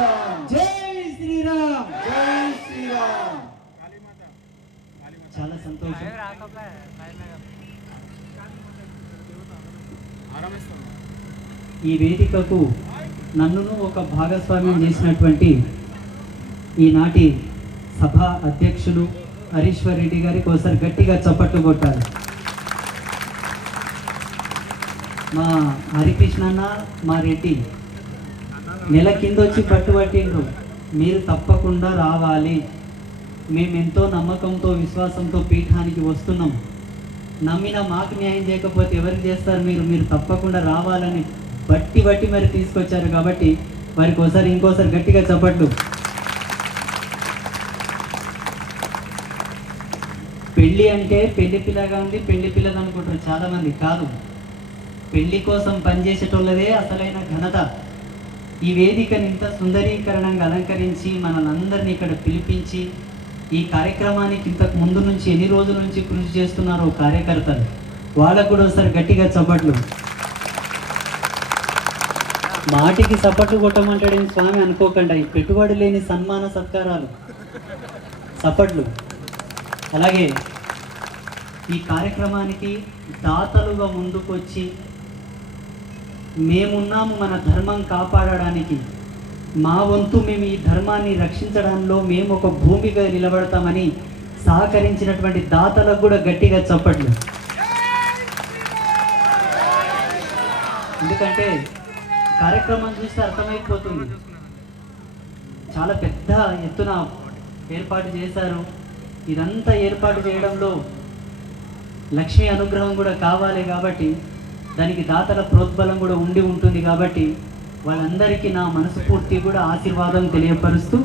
శ్రీరామ్ జై శ్రీరామ్ జై శ్రీరామ్. చాలా సంతోషం. ఈ వేదికకు నన్నును ఒక భాగస్వామ్యం చేసినటువంటి ఈనాటి సభ అధ్యక్షులు హరీశ్వర్ రెడ్డి గారికి ఒకసారి గట్టిగా చప్పట్లు కొట్టాలి. మా హరికృష్ణన్న మా రెడ్డి నెల కింద వచ్చి పట్టుబట్టిండ్రు, మీరు తప్పకుండా రావాలి, మేము ఎంతో నమ్మకంతో విశ్వాసంతో పీఠానికి వస్తున్నాం, నమ్మిన మాకు న్యాయం చేయకపోతే ఎవరికి చేస్తారు, మీరు తప్పకుండా రావాలని బట్టి మరి తీసుకొచ్చారు. కాబట్టి వారికి ఒకసారి ఇంకోసారి గట్టిగా చప్పట్లు. పెళ్ళి అంటే పెళ్లి పిల్లగా ఉంది, పెళ్లి పిల్లలు అనుకుంటారు చాలామంది. కాదు, పెళ్లి కోసం పనిచేసేటోళ్ళదే అసలైన ఘనత. ఈ వేదికని ఇంత సుందరీకరణంగా అలంకరించి మనల్ని ఇక్కడ పిలిపించి ఈ కార్యక్రమానికి ఇంతకు ముందు నుంచి ఎన్ని రోజుల నుంచి కృషి చేస్తున్నారో కార్యకర్తలు, వాళ్ళకు కూడా ఒకసారి గట్టిగా చప్పట్లు. మాటికి చప్పట్లు కొట్టమంటాడేం స్వామి అనుకోకుండా, ఈ పెట్టుబడి లేని సన్మాన సత్కారాలు, చప్పట్లు. అలాగే ఈ కార్యక్రమానికి దాతలుగా ముందుకొచ్చి మేమున్నాము మన ధర్మం కాపాడడానికి, మా వంతు మేము ఈ ధర్మాన్ని రక్షించడంలో మేము ఒక భూమిగా నిలబడతామని సహకరించినటువంటి దాతలకు కూడా గట్టిగా చప్పట్లు. ఎందుకంటే కార్యక్రమం చూస్తే అర్థమైపోతుంది, చాలా పెద్ద ఎత్తున ఏర్పాటు చేశారు. ఇదంతా ఏర్పాటు చేయడంలో లక్ష్మీ అనుగ్రహం కూడా కావాలి, కాబట్టి దానికి దాతల ప్రోద్బలం కూడా ఉండి ఉంటుంది. కాబట్టి వాళ్ళందరికీ నా మనస్ఫూర్తి కూడా ఆశీర్వాదం తెలియపరుస్తూ,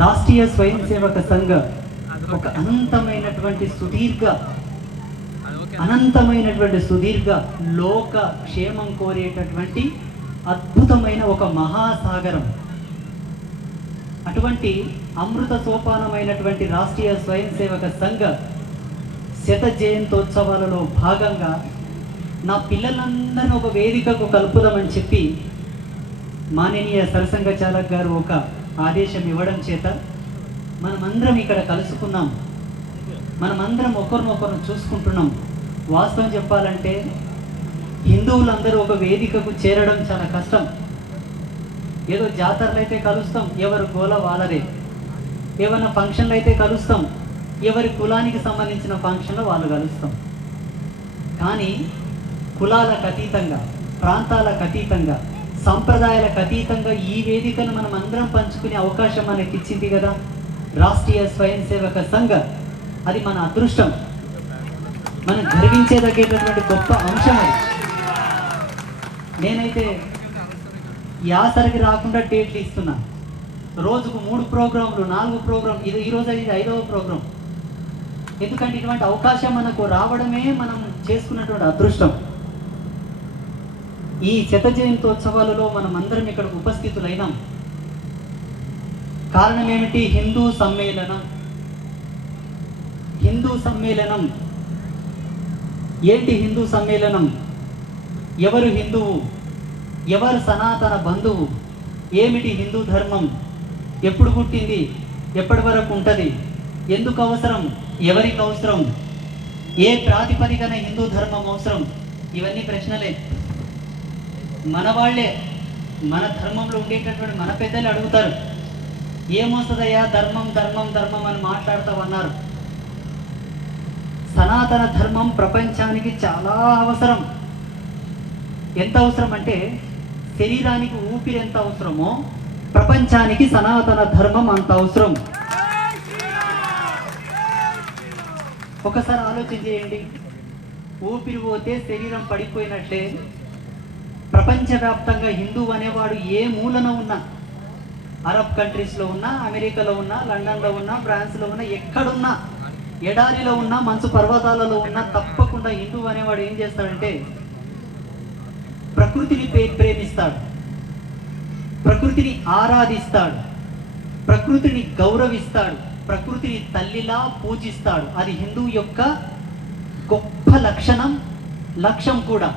రాష్ట్రీయ స్వయం సేవక సంఘ ఒక అనంతమైనటువంటి సుదీర్ఘ లోక క్షేమం కోరేటటువంటి అద్భుతమైన ఒక మహాసాగరం. అటువంటి అమృత సోపానమైనటువంటి రాష్ట్రీయ స్వయం సేవక సంఘ శత జయంతోత్సవాలలో భాగంగా నా పిల్లలందరినీ ఒక వేదికకు కలుపుదామని చెప్పి మాననీయ సరసంఘ చాలక్ గారు ఒక ఆదేశం ఇవ్వడం చేత మనమందరం ఇక్కడ కలుసుకున్నాం. మనమందరం ఒకరినొకరు చూసుకుంటున్నాం. వాస్తవం చెప్పాలంటే హిందువులందరూ ఒక వేదికకు చేరడం చాలా కష్టం. ఏదో జాతరలు అయితే కలుస్తాం, ఎవరు గోల వాళ్ళదే. ఏమైనా ఫంక్షన్లు అయితే కలుస్తాం, ఎవరి కులానికి సంబంధించిన ఫంక్షన్లో వాళ్ళు కలుస్తాం. కానీ కులాలకు అతీతంగా, ప్రాంతాలకు అతీతంగా, సంప్రదాయాలకు అతీతంగా ఈ వేదికను మనం అందరం పంచుకునే అవకాశం మనకి ఇచ్చింది కదా రాష్ట్రీయ స్వయం సేవక సంఘ. అది మన అదృష్టం, మనం గర్వించేదగ్గేటటువంటి గొప్ప అంశం అది. నేనైతే యాసరికి రాకుండా డేట్లు ఇస్తున్నా. రోజుకు 3 ప్రోగ్రాంలు, 4 ప్రోగ్రాం, ఈరోజు ఇది 5వ ప్రోగ్రాం. ఎందుకంటే ఇటువంటి అవకాశం మనకు రావడమే మనం చేసుకున్నటువంటి అదృష్టం. ఈ శత జయంతోత్సవాలలో మనం అందరం ఇక్కడ ఉపస్థితులైనాం. కారణం ఏమిటి? హిందూ సమ్మేళనం. ఏంటి హిందూ సమ్మేళనం? ఎవరు హిందువు? ఎవరు సనాతన బంధువు? ఏమిటి హిందూ ధర్మం? ఎప్పుడు పుట్టింది? ఎప్పటి వరకు ఉంటుంది? ఎందుకు అవసరం? ఎవరికి అవసరం? ఏ ప్రాతిపదికన హిందూ ధర్మం అవసరం? ఇవన్నీ ప్రశ్నలే. మన వాళ్ళే, మన ధర్మంలో ఉండేటటువంటి మన పెద్దలు అడుగుతారు, ఏమొస్తుందయ్యా ధర్మం ధర్మం ధర్మం అని మాట్లాడతామన్నారు. సనాతన ధర్మం ప్రపంచానికి చాలా అవసరం. ఎంత అవసరం అంటే శరీరానికి ఊపిరి ఎంత అవసరమో ప్రపంచానికి సనాతన ధర్మం అంత అవసరం. ఒకసారి ఆలోచన చేయండి. ఊపిరి పోతే శరీరం పడిపోయినట్లే ప్రపంచవ్యాప్తంగా హిందువు అనేవాడు ఏ మూలన ఉన్నా, అరబ్ కంట్రీస్లో ఉన్నా, అమెరికాలో ఉన్నా, లండన్లో ఉన్నా, ఫ్రాన్స్లో ఉన్నా, ఎక్కడున్నా, ఎడారిలో ఉన్నా, మంచు పర్వతాలలో ఉన్నా, తప్పకుండా హిందువు అనేవాడు ఏం చేస్తాడంటే ప్రకృతిని ప్రేమిస్తాడు, ప్రకృతిని ఆరాధిస్తాడు, ప్రకృతిని గౌరవిస్తాడు, ప్రకృతిని తల్లిలా పూజిస్తాడు. అది హిందువు యొక్క గొప్ప లక్షణం, లక్ష్యం కూడా.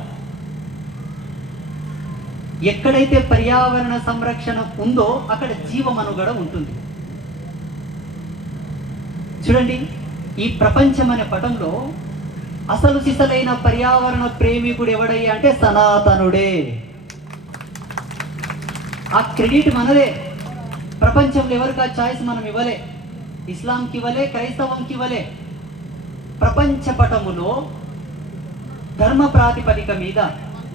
ఎక్కడైతే పర్యావరణ సంరక్షణ ఉందో అక్కడ జీవమనుగడ ఉంటుంది. చూడండి, ఈ ప్రపంచం అనే పటంలో అసలు సిసలైన పర్యావరణ ప్రేమికుడు ఎవడయ్యా అంటే సనాతనుడే. ఆ క్రెడిట్ మనదే. ప్రపంచంలో ఎవరికి ఆ ఛాయిస్ మనం ఇవ్వలే. ఇస్లాంకి ఇవ్వలే, క్రైస్తవంకి ఇవ్వలే. ప్రపంచ పటములో ధర్మ ప్రాతిపదిక మీద,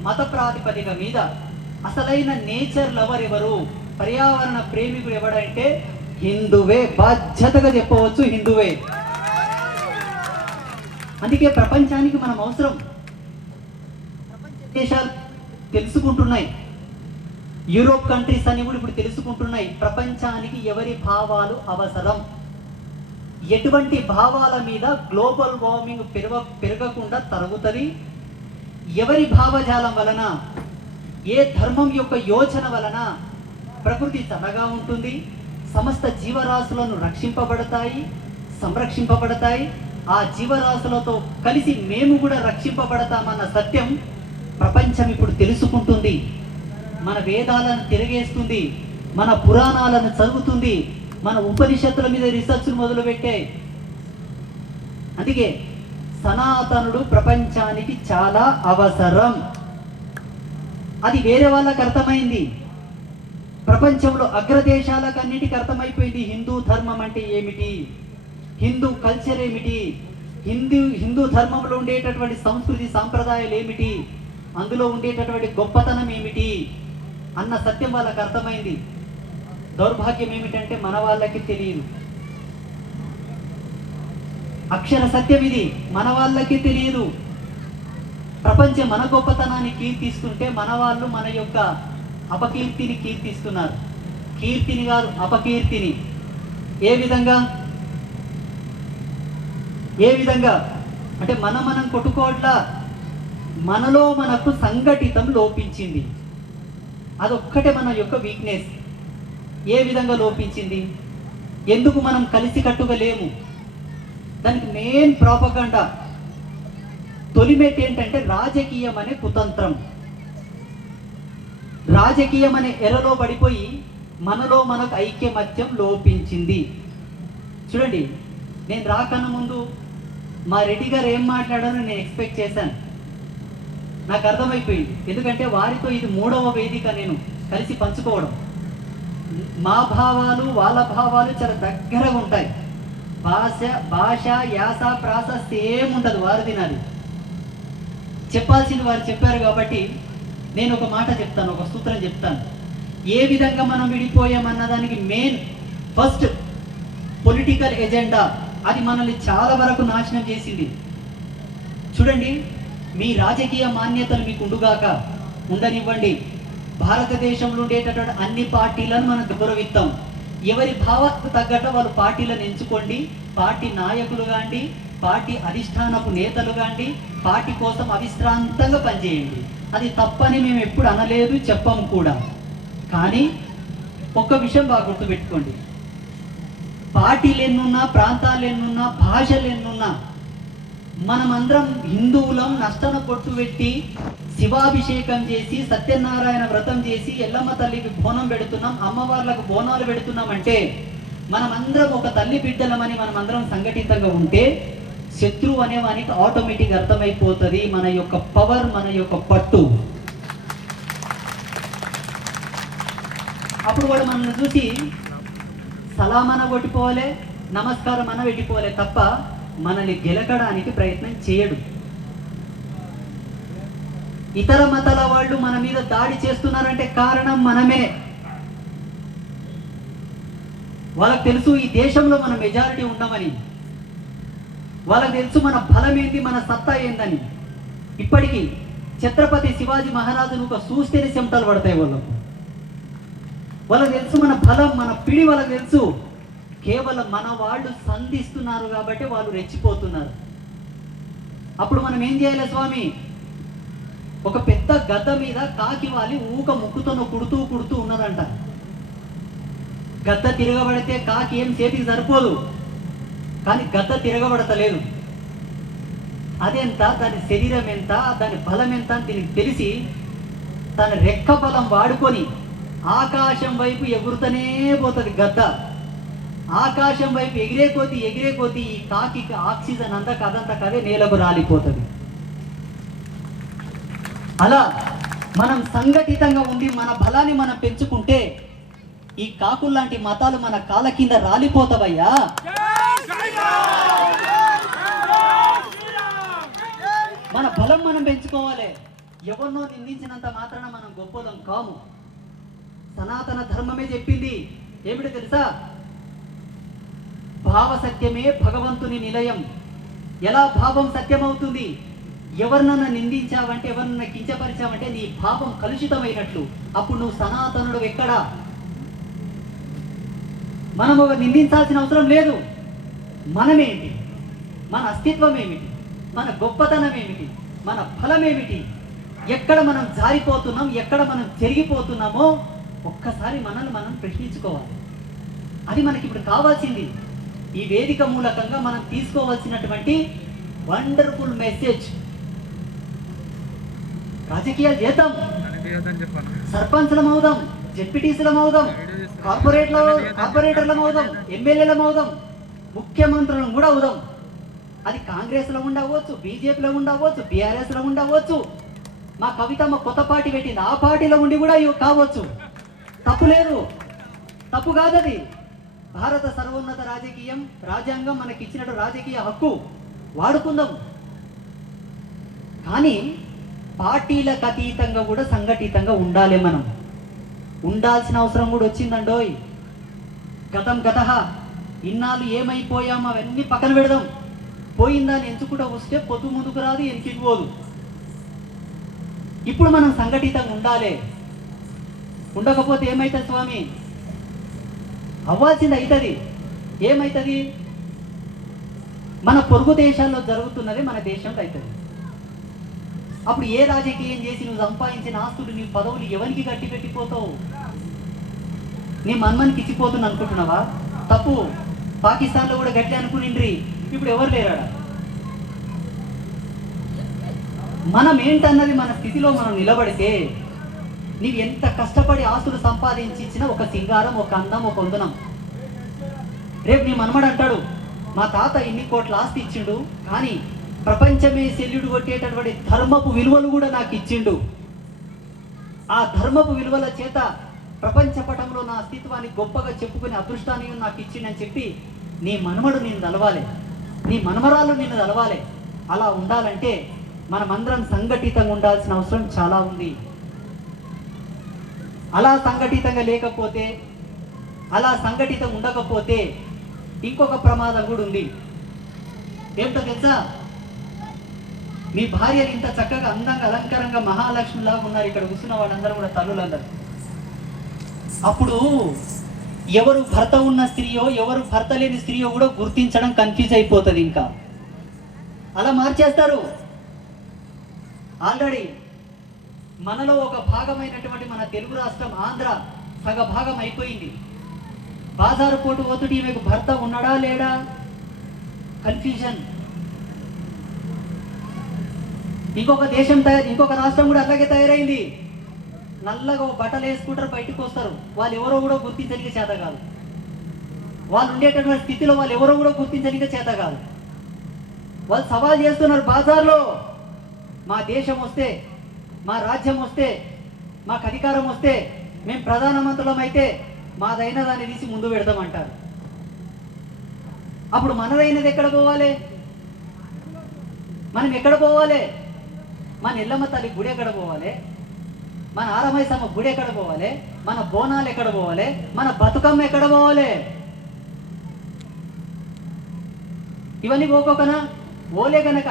మత ప్రాతిపదిక మీద అసలైన నేచర్ లవర్ ఎవరు, పర్యావరణ ప్రేమికుడు ఎవడంటే హిందువే. బాధ్యతగా చెప్పవచ్చు, హిందువే. అందుకే ప్రపంచానికి మనం అవసరం. ప్రపంచ దేశాలు తెలుసుకుంటున్నాయి, యూరోప్ కంట్రీస్ అని కూడా ఇప్పుడు తెలుసుకుంటున్నాయి ప్రపంచానికి ఎవరి భావాలు అవసరం, ఎటువంటి భావాల మీద గ్లోబల్ వార్మింగ్ పెరగకుండా తరుగుతుంది, ఎవరి భావజాలం వలన, ఏ ధర్మం యొక్క యోచన వలన ప్రకృతి చల్లగా ఉంటుంది, సమస్త జీవరాశులను రక్షింపబడతాయి, సంరక్షింపబడతాయి, ఆ జీవరాశులతో కలిసి మేము కూడా రక్షింపబడతామన్న సత్యం ప్రపంచం ఇప్పుడు తెలుసుకుంటుంది. మన వేదాలను తిరగేస్తుంది, మన పురాణాలను చదువుతుంది, మన ఉపనిషత్తుల మీద రీసెర్చ్ మొదలుపెట్టాయి. అందుకే సనాతనుడు ప్రపంచానికి చాలా అవసరం. అది వేరే వాళ్ళకి అర్థమైంది, ప్రపంచంలో అగ్రదేశాలకు అన్నిటికీ అర్థమైపోయింది హిందూ ధర్మం అంటే ఏమిటి, హిందూ కల్చర్ ఏమిటి, హిందూ ధర్మంలో ఉండేటటువంటి సంస్కృతి సాంప్రదాయాలు ఏమిటి, అందులో ఉండేటటువంటి గొప్పతనం ఏమిటి అన్న సత్యం వాళ్ళకి అర్థమైంది. దౌర్భాగ్యం ఏమిటంటే మన వాళ్ళకి తెలియదు. అక్షర సత్యం ఇది, మన వాళ్ళకి తెలియదు. ప్రపంచం మన గొప్పతనాన్ని కీర్తిస్తుంటే మన వాళ్ళు మన యొక్క అపకీర్తిని కీర్తిస్తున్నారు. కీర్తిని కాదు, అపకీర్తిని. ఏ విధంగా అంటే మనం కొట్టుకోవట్లా, మనలో మనకు సంఘటితం లోపించింది. అదొక్కటే మన యొక్క వీక్నెస్. ఏ విధంగా లోపించింది, ఎందుకు మనం కలిసికట్టుగా లేము, దానికి మెయిన్ ప్రాపగండా తొలిమెట్ ఏంటంటే రాజకీయం అనే కుతంత్రం. రాజకీయం అనే ఎరలో పడిపోయి మనలో మనకు ఐక్యమత్యం లోపించింది. చూడండి, నేను రాకన్నా ముందు మా రెడ్డి గారు ఏం మాట్లాడారో నేను ఎక్స్పెక్ట్ చేశాను, నాకు అర్థమైపోయింది. ఎందుకంటే వారితో ఇది 3వ వేదిక నేను కలిసి పంచుకోవడం. మా భావాలు వాళ్ళ భావాలు చాలా దగ్గరగా ఉంటాయి. భాష యాస ప్రాస సేమ్ ఉండదు, వారిది నాది. చెప్పాల్సింది వారు చెప్పారు కాబట్టి నేను ఒక మాట చెప్తాను, ఒక సూత్రం చెప్తాను. ఏ విధంగా మనం విడిపోయామన్న దానికి మెయిన్ ఫస్ట్ పొలిటికల్ ఎజెండా, అది మనల్ని చాలా వరకు నాశనం చేసింది. చూడండి, మీ రాజకీయ మాన్యతలు మీకు ఉండనివ్వండి. భారతదేశంలో ఉండేటటువంటి అన్ని పార్టీలను మనం గౌరవిస్తాం. ఎవరి భావాలకు తగ్గట్టు వాళ్ళు పార్టీలను ఎంచుకోండి. పార్టీ నాయకులు కాండి, పార్టీ అధిష్టానపు నేతలు కాండి, పార్టీ కోసం అవిశ్రాంతంగా పనిచేయండి. అది తప్పని మేము ఎప్పుడు అనలేదు, చెప్పము కూడా. కానీ ఒక్క విషయం బాగా గుర్తుపెట్టుకోండి, పార్టీలు ఎన్నున్నా, ప్రాంతాలు ఎన్నున్నా, భాషలు ఎన్నున్నా, మనమందరం హిందువులం. నష్టన కొట్టు పెట్టి శివాభిషేకం చేసి సత్యనారాయణ వ్రతం చేసి ఎల్లమ్మ తల్లికి బోనం పెడుతున్నాం, అమ్మవార్లకు బోనాలు పెడుతున్నాం. అంటే మనమందరం ఒక తల్లి బిడ్డలమని మనమందరం సంఘటితంగా ఉంటే శత్రువు అనేవానికి ఆటోమేటిక్ అర్థమైపోతుంది మన యొక్క పవర్, మన యొక్క పట్టు. అప్పుడు కూడా మనల్ని చూసి సలామన కొట్టిపోవాలి, నమస్కారం అన్న పెట్టిపోవాలి తప్ప మనల్ని గెలకడానికి ప్రయత్నం చేయడు. ఇతర మతాల వాళ్ళు మన మీద దాడి చేస్తున్నారంటే కారణం మనమే. వాళ్ళకి తెలుసు ఈ దేశంలో మన మెజారిటీ ఉన్నామని, వాళ్ళకి తెలుసు మన బలం ఏంది, మన సత్తా ఏందని. ఇప్పటికీ ఛత్రపతి శివాజీ మహారాజును ఒక చూస్తేనే చెమటలు పడతాయి వాళ్ళకి తెలుసు మన బలం, మన పిడి వాళ్ళకి తెలుసు. కేవలం మన వాళ్ళు సంధిస్తున్నారు కాబట్టి వాళ్ళు రెచ్చిపోతున్నారు. అప్పుడు మనం ఏం చేయాలి స్వామి? ఒక పెద్ద గద్ద మీద కాకి వాలి ఊక ముక్కుతో కుడుతూ ఉన్నదంట. గద్ద తిరగబడితే కాకి ఏం చేతికి సరిపోదు, కానీ గద్ద తిరగబడతలేదు. అదెంత, దాని శరీరం ఎంత, దాని బలం ఎంత అని దీనికి తెలిసి తన రెక్క బలం వాడుకొని ఆకాశం వైపు ఎగురుతూనే పోతుంది గద్ద. ఆకాశం వైపు ఎగిరే కొద్దీ ఈ కాకి ఆక్సిజన్ అదంతా కదే నేలకు రాలిపోతుంది. అలా మనం సంఘటితంగా ఉండి మన బలాన్ని మనం పెంచుకుంటే ఈ కాకుల్లాంటి మతాలు మన కాళ్ళ కింద రాలిపోతావయ్యా. మన బలం మనం పెంచుకోవాలి. ఎవరినో నిందించినంత మాత్రాన మనం గొప్పలం కాము. సనాతన ధర్మమే చెప్పింది ఏమిటో తెలుసా? భావ సత్యమే భగవంతుని నిలయం. ఎలా భావం సత్యమవుతుంది? ఎవరినన్నా నిందించావంటే, ఎవరినన్నా కించపరిచావంటే నీ భావం కలుషితమైనట్లు. అప్పుడు నువ్వు సనాతనుడు ఎక్కడా? మనం ఒక నిందించాల్సిన అవసరం లేదు. మనమేంటి, మన అస్తిత్వం ఏమిటి, మన గొప్పతనం ఏమిటి, మన ఫలం ఏమిటి, ఎక్కడ మనం జారిపోతున్నాం, ఎక్కడ మనం చెరిగిపోతున్నామో ఒక్కసారి మనల్ని మనం ప్రశ్నించుకోవాలి. అది మనకి ఇప్పుడు కావాల్సింది. ఈ వేదిక మూలకంగా మనం తీసుకోవాల్సినటువంటి వండర్ఫుల్ మెసేజ్. రాజకీయాలు చేద్దాం, సర్పంచ్లం అవుదాం, జెడ్పీటీసీలం అవుదాం, కార్పొరేటర్లం అవుదాం, ఎమ్మెల్యేలం అవుదాం, ముఖ్యమంత్రులను కూడా అవుదాం. అది కాంగ్రెస్లో ఉండవచ్చు, బీజేపీలో ఉండవచ్చు, బీఆర్ఎస్లో ఉండవచ్చు. మా కవితమ్మ కొత్త పార్టీ పెట్టింది, ఆ పార్టీలో ఉండి కూడా కావచ్చు. తప్పు లేదు, తప్పు కాదది. భారత సర్వోన్నత రాజ్యాంగం మనకి ఇచ్చినట్టు రాజకీయ హక్కు వాడుకుందాం. కానీ పార్టీలకు అతీతంగా కూడా సంఘటితంగా ఉండాలి. మనం ఉండాల్సిన అవసరం కూడా వచ్చిందండోయ్. గతం గతహ, ఇన్నాళ్ళు ఏమైపోయాం అవన్నీ పక్కన పెడదాం. పోయిందాన్ని ఎంచుకుంటూ వస్తే పొద్దు ముందుకు రాదు, వెనక్కి పోదు. ఇప్పుడు మనం సంఘటితంగా ఉండాలి. ఉండకపోతే ఏమవుతుంది స్వామి? అవ్వాల్సింది అవుతుంది. ఏమవుతుంది? మన పొరుగు దేశాల్లో జరుగుతున్నది మన దేశంలో అవుతుంది. అప్పుడు ఏ రాజకీయం చేసి నువ్వు సంపాదించిన ఆస్తులు, నీ పదవులు ఎవరికి కట్టిపోతావు? నీ మన్మనికి ఇచ్చిపోతుంది అనుకుంటున్నావా? తప్పు. పాకిస్తాన్లో కూడా గట్టి అనుకునిండ్రి, ఇప్పుడు ఎవరు లేరాడా? మనం ఏంటన్నది మన స్థితిలో మనం నిలబడితే, నీవు ఎంత కష్టపడి ఆస్తులు సంపాదించి ఇచ్చినా ఒక సింగారం, ఒక అందం, ఒక వందనం. రేపు నీ మనమడు అంటాడు, మా తాత ఇన్ని కోట్ల ఆస్తి ఇచ్చిండు, కానీ ప్రపంచమే సెల్లుడు కొట్టేటటువంటి ధర్మపు విలువలు కూడా నాకు ఇచ్చిండు. ఆ ధర్మపు విలువల చేత ప్రపంచ పటంలో నా అస్తిత్వాన్ని గొప్పగా చెప్పుకునే అదృష్టాన్ని నాకు ఇచ్చిండని చెప్పి నీ మనమడు నిన్ను తలవాలి, నీ మనమరాలు నిన్ను తలవాలి. అలా ఉండాలంటే మనమందరం సంఘటితంగా ఉండాల్సిన అవసరం చాలా ఉంది. అలా సంఘటితంగా లేకపోతే, అలా సంఘటితంగా ఉండకపోతే ఇంకొక ప్రమాదం కూడా ఉంది. ఏమిటో తెలుసా? మీ భార్యలు ఇంత చక్కగా అందంగా అలంకారంగా మహాలక్ష్మిలాగా ఉన్నారు, ఇక్కడ కూర్చున్న వాళ్ళందరూ కూడా తల్లులందరూ. అప్పుడు ఎవరు భర్త ఉన్న స్త్రీయో, ఎవరు భర్త లేని స్త్రీయో కూడా గుర్తించడం కన్ఫ్యూజ్ అయిపోతుంది. ఇంకా అలా మార్చేస్తారు. ఆల్రెడీ మనలో ఒక భాగమైనటువంటి మన తెలుగు రాష్ట్రం ఆంధ్ర సగ భాగం అయిపోయింది. బాజారు పోటు పోతుడి ఈమెకు భర్త ఉన్నాడా లేడా కన్ఫ్యూజన్. ఇంకొక రాష్ట్రం కూడా అలాగే తయారైంది. నల్లగా బట్టలు వేసుకుంటారు, బయటకు వస్తారు, వాళ్ళు ఎవరో కూడా గుర్తించడానికి చేత కాదు. వాళ్ళు ఉండేటటువంటి స్థితిలో వాళ్ళు ఎవరో కూడా గుర్తించడానికి చేత కాదు. వాళ్ళు సవాల్ చేస్తున్నారు బాజార్లో, మా దేశం వస్తే, మా రాజ్యం వస్తే, మాకు అధికారం వస్తే, మేము ప్రధానమంత్రులం అయితే మాదైన దాన్ని తీసి ముందు పెడతామంటారు. అప్పుడు మనదైనది ఎక్కడ పోవాలి? మనం ఎక్కడ పోవాలి? మన ఎల్లమ్మ తల్లి గుడి ఎక్కడ పోవాలి? మన ఆరమైసమ్మ గుడి ఎక్కడ పోవాలి? మన బోనాలు ఎక్కడ పోవాలి? మన బతుకమ్మ ఎక్కడ పోవాలి? ఇవన్నీ పోకోకనా? ఓలే గనక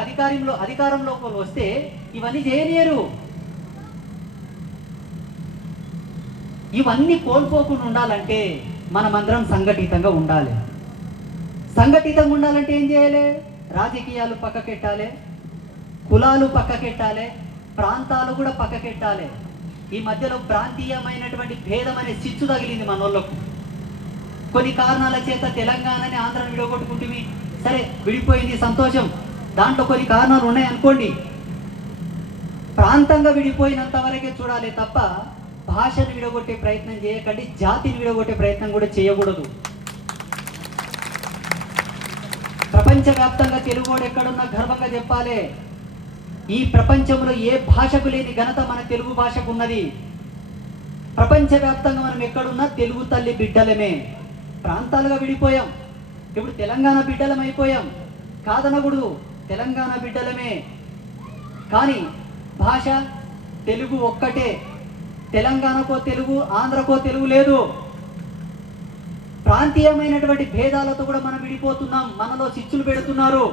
అధికారంలోకి వస్తే ఇవన్నీ చేయలేరు. ఇవన్నీ కోల్పోకుండా ఉండాలంటే మనమందరం సంఘటితంగా ఉండాలి. సంఘటితంగా ఉండాలంటే ఏం చేయాలి? రాజకీయాలు పక్కకెట్టాలి, కులాలు పక్కకెట్టాలి, ప్రాంతాలు కూడా పక్కకెట్టాలి. ఈ మధ్యలో ప్రాంతీయమైనటువంటి భేదం అనే చిచ్చు తగిలింది మనోళ్ళకు. కొన్ని కారణాల చేత తెలంగాణని ఆంధ్రను విడగొట్టుకుంటుంది. సరే, విడిపోయింది, సంతోషం. దాంట్లో కొన్ని కారణాలు ఉన్నాయి అనుకోండి. ప్రాంతంగా విడిపోయినంత వరకే చూడాలి తప్ప భాషను విడగొట్టే ప్రయత్నం చేయకండి, జాతిని విడగొట్టే ప్రయత్నం కూడా చేయకూడదు. ప్రపంచవ్యాప్తంగా తెలుగువాడు ఎక్కడున్నా గర్వంగా చెప్పాలి, ఈ ప్రపంచంలో ఏ భాషకు లేని ఘనత మన తెలుగు భాషకు ఉన్నది. ప్రపంచవ్యాప్తంగా మనం ఎక్కడున్నా తెలుగు తల్లి బిడ్డలమే. ప్రాంతాలుగా విడిపోయాం, ఇప్పుడు తెలంగాణ బిడ్డలం అయిపోయాం, కాదనకూడదు, తెలంగాణ బిడ్డలమే. కానీ భాష తెలుగు ఒక్కటే. తెలంగాణకో తెలుగు, ఆంధ్రకో తెలుగు లేదు. ప్రాంతీయమైనటువంటి భేదాలతో కూడా మనం విడిపోతున్నాం, మనలో చిచ్చులు పెడుతున్నారు.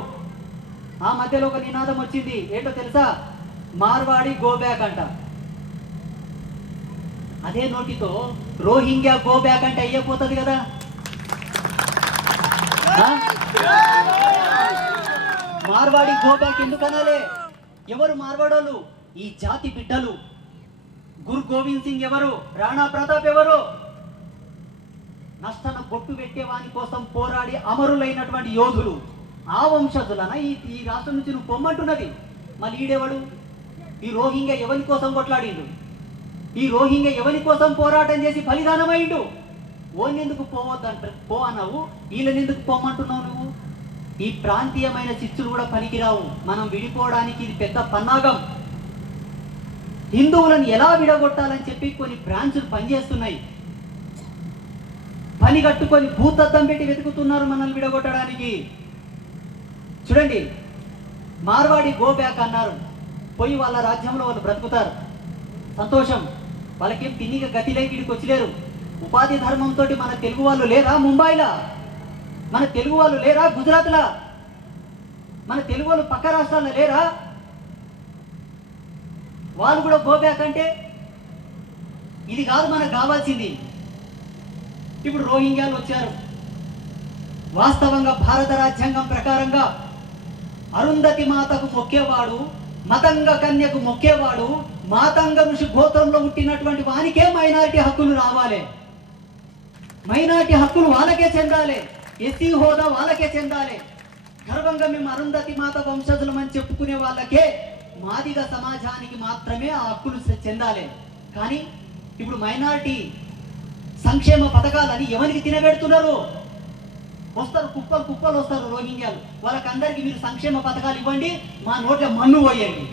ఆ మధ్యలో ఒక నినాదం వచ్చింది, ఏంటో తెలుసా? మార్వాడి గో బ్యాక్ అంట. అదే నోటితో రోహింగ్యా గో బ్యాక్ అంటే అయ్యపోతుంది కదా. మార్వాడి గో బ్యాక్ ఎందుకు అనాలి? ఎవరు మార్వాడోళ్ళు? ఈ జాతి బిడ్డలు. గురు గోవింద్ సింగ్ ఎవరు? రాణా ప్రతాప్ ఎవరు? నష్టన బొట్టు పెట్టేవాని కోసం పోరాడి అమరులైనటువంటి యోధులు. ఆ వంశజులన ఈ రాష్ట్రం నుంచి నువ్వు పొమ్మంటున్నది. మళ్ళీ ఈడెవడు? ఈ రోహింగ్యా ఎవరి కోసం కొట్లాడిండు? ఈ రోహింగ్యా ఎవరి కోసం పోరాటం చేసి బలిదానమైండు? ఓనెందుకు పోవద్దంట పో అన్నావు, వీళ్ళనెందుకు పోమంటున్నావు నువ్వు? ఈ ప్రాంతీయమైన చిచ్చులు కూడా పనికిరావు. మనం విడిపోవడానికి ఇది పెద్ద పన్నాగం. హిందువులను ఎలా విడగొట్టాలని చెప్పి కొన్ని బ్రాంచులు పనిచేస్తున్నాయి. పని కట్టుకొని భూతద్దం పెట్టి వెతుకుతున్నారు మనల్ని విడగొట్టడానికి. చూడండి, మార్వాడి గో బ్యాక్ అన్నారు, పోయి వాళ్ళ రాజ్యంలో వాళ్ళు బ్రతుకుతారు, సంతోషం. వాళ్ళకేం తిన్నిగా గతి లేక ఇక్కడికి వచ్చలేరు. ఉపాధి ధర్మంతో మన తెలుగు వాళ్ళు లేరా ముంబైలా? మన తెలుగు వాళ్ళు లేరా గుజరాత్లా? మన తెలుగు వాళ్ళు పక్క రాష్ట్రాల్లో లేరా? వాళ్ళు కూడా గో బ్యాక్ అంటే ఇది కాదు మనకు కావాల్సింది. ఇప్పుడు రోహింగ్యాలు వచ్చారు. వాస్తవంగా భారత రాజ్యాంగం ప్రకారంగా అరుంధతి మాతకు మొక్కేవాడు, మతంగ కన్యకు మొక్కేవాడు, మాతంగ ఋషి గోత్రంలో పుట్టినటువంటి వానికే మైనారిటీ హక్కులు రావాలి. మైనారిటీ హక్కులు వాళ్ళకే చెందాలి. ఎస్సీ హోదా వాళ్ళకే చెందాలి. గర్వంగా మేము అరుంధతి మాత వంశజులమని చెప్పుకునే వాళ్ళకే, మాదిగ సమాజానికి మాత్రమే ఆ హక్కులు చెందాలి. కానీ ఇప్పుడు మైనారిటీ సంక్షేమ పథకాలని ఎవరికి తినబెడుతున్నారు? వస్తారు, కుప్పలు కుప్పలు వస్తారు రోహింగ్యాలు. వాళ్ళకందరికీ మీరు సంక్షేమ పథకాలు ఇవ్వండి, మా నోట్ల మన్ను పోయండి.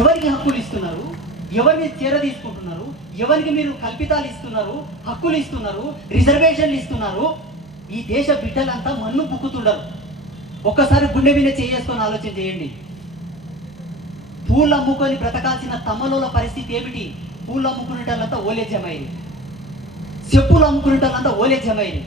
ఎవరికి హక్కులు ఇస్తున్నారు? ఎవరిని చేర తీసుకుంటున్నారు? ఎవరికి మీరు కల్పితాలు ఇస్తున్నారు, హక్కులు ఇస్తున్నారు, రిజర్వేషన్లు ఇస్తున్నారు? ఈ దేశ బిడ్డలంతా మన్ను బుక్కుతుండరు. ఒక్కసారి గుండె మీద చేసుకొని ఆలోచన చేయండి. పూలు అమ్ముకొని బ్రతకాల్సిన తమలోల పరిస్థితి ఏమిటి? పూలు అమ్ముకునేటంతా ఓలేజ్యమైంది, చెప్పులు అమ్ముకునేటంతా ఓలేజ్యమైంది,